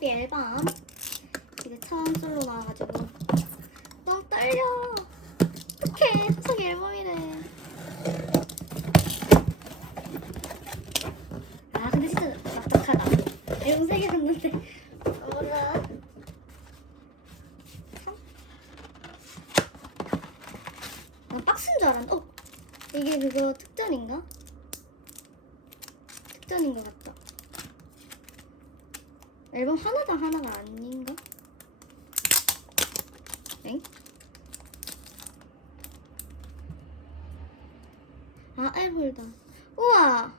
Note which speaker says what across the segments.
Speaker 1: 우리 앨범 이게 처음 솔로 나와가지고 너무 떨려. 어떡해 초창기 앨범이래. 아 근데 진짜 납작하다. 앨범 3개 샀는데 몰라. 참. 나 박스인 줄 알았는데 어? 이게 그거 특전인가? 특전인 것 같다. 앨범 하나당 하나가 아닌가? 엥? 아, 알홀다. 우와!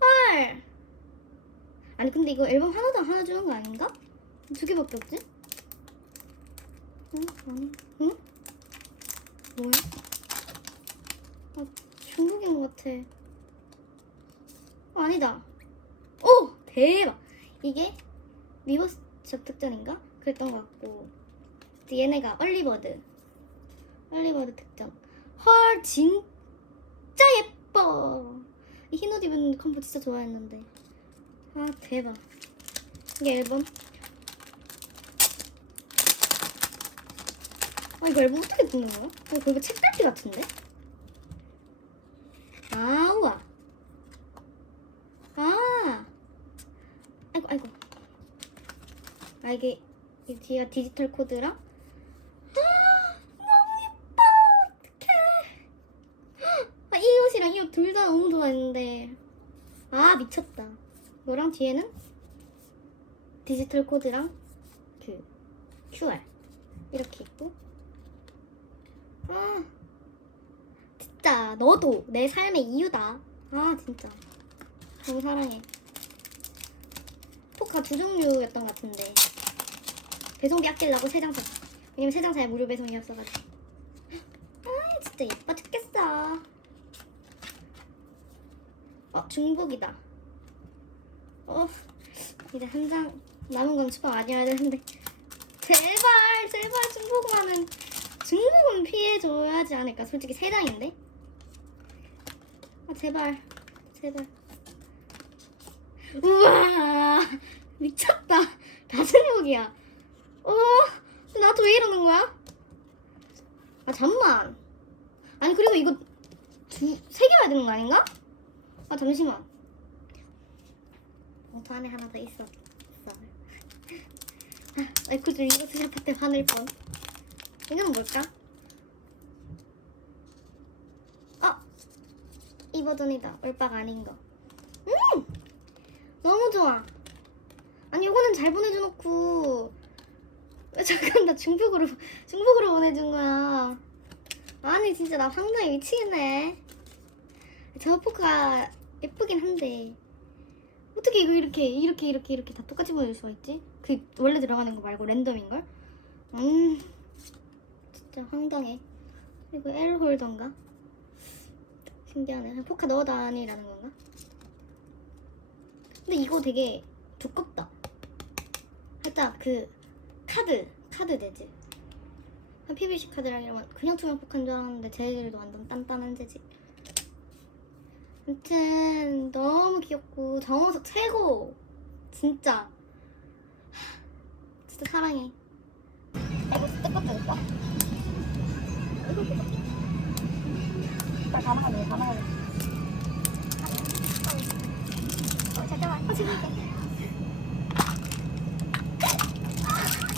Speaker 1: 헐! 아니, 근데 이거 앨범 하나당 하나 주는 거 아닌가? 두 개밖에 없지? 응? 아니, 응? 뭐야? 아, 중국인 것 같아. 어, 아니다. 오! 대박! 이게 리버스첩 특전인가? 그랬던 것 같고. 얘네가 얼리버드. 얼리버드 특전. 헐 진짜 예뻐. 이 흰 옷 입은 컴보 진짜 좋아했는데. 아 대박. 이게 앨범? 아 이거 앨범 어떻게 뜯는 거야? 아, 이거 이거 책갈피 같은데? 아 우와 아. 아이고 아이고 아 이게 이 뒤가 디지털 코드랑? 아 너무 예뻐. 어떡해. 아, 이 옷이랑 이 옷 둘 다 너무 좋아했는데. 아 미쳤다. 이거랑 뒤에는 디지털 코드랑 그 QR 이렇게 있고. 아 진짜 너도 내 삶의 이유다. 아 진짜. 너무 사랑해. 포카 두 종류였던 것 같은데 배송비 아끼려고 세 장 샀어. 왜냐면 세 장 사야 무료 배송이었어가지고. 아 진짜 예뻐 죽겠어. 어 중복이다. 어 이제 한 장 남은 건 추가 아니어야 되는데. 제발 제발 중복만은 중복은 피해줘야 지 않을까. 솔직히 세 장인데. 아 제발 제발. 우와 미쳤다. 다승목이야 어? 나도 왜 이러는 거야? 아 잠만. 아니 그리고 이거 두 세 개 와야 되는 거 아닌가? 아 잠시만. 옷 안에 하나 더 있어. 있어. 아 아이쿠즈 이거 수jap할 때 화낼 뻔. 이건 뭘까? 어 이 버전이다. 올바가 아닌 거. 음! 너무 좋아. 아니 이거는 잘 보내줘놓고 왜 잠깐 나 중복으로 중복으로 보내준 거야. 아니 진짜 나 상당히 미치겠네. 저 포카 예쁘긴 한데 어떻게 이거 이렇게 이렇게 이렇게 이렇게 다 똑같이 보낼 수가 있지? 그 원래 들어가는 거 말고 랜덤인 걸? 음 진짜 황당해. 이거 L 홀더인가? 신기하네. 포카 넣어 다니라는 건가? 근데 이거 되게 두껍다. 살짝 그 카드 카드 재질. 한 PVC 카드랑 이러면 그냥 투명 포카인 줄 알았는데 재질도 완전 단단한 재질. 아무튼 너무 귀엽고 정호석 최고. 진짜. 하, 진짜 사랑해. 이거 진짜 것도 있어.
Speaker 2: 다 나가네, 다 나가네.
Speaker 1: 어, 잠깐만. 어, 잠깐만.
Speaker 2: 아, 미쳤죠?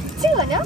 Speaker 2: 미친 거 아니야?